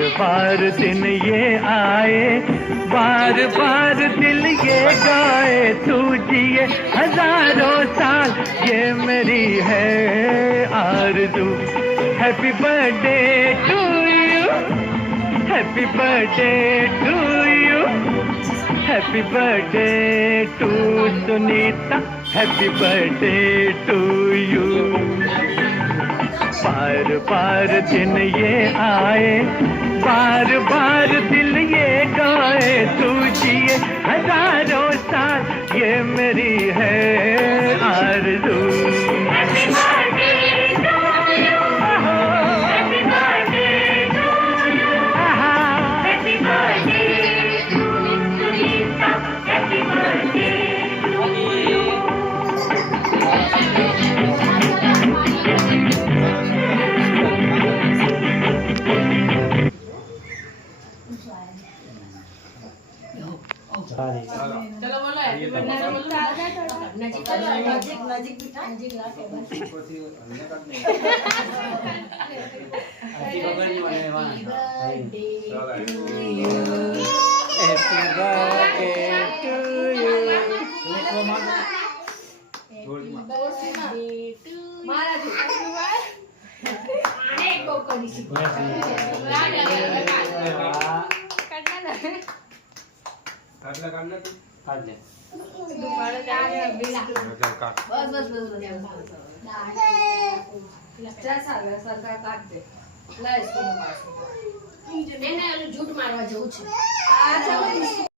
बार दिन ये आए, बार बार दिल ये गाए, तू जिए हजारों साल, ये मेरी है आरज़ू। Happy birthday to you, happy birthday to you, happy birthday to Sunita, happy birthday to you. बार बार दिन ये आए, बार बार दिल ये गाए, तू जिए हजारों साल, ये मेरी है आरज़ू। चलो बोलो नजीक झूठ मारवा जવું છે।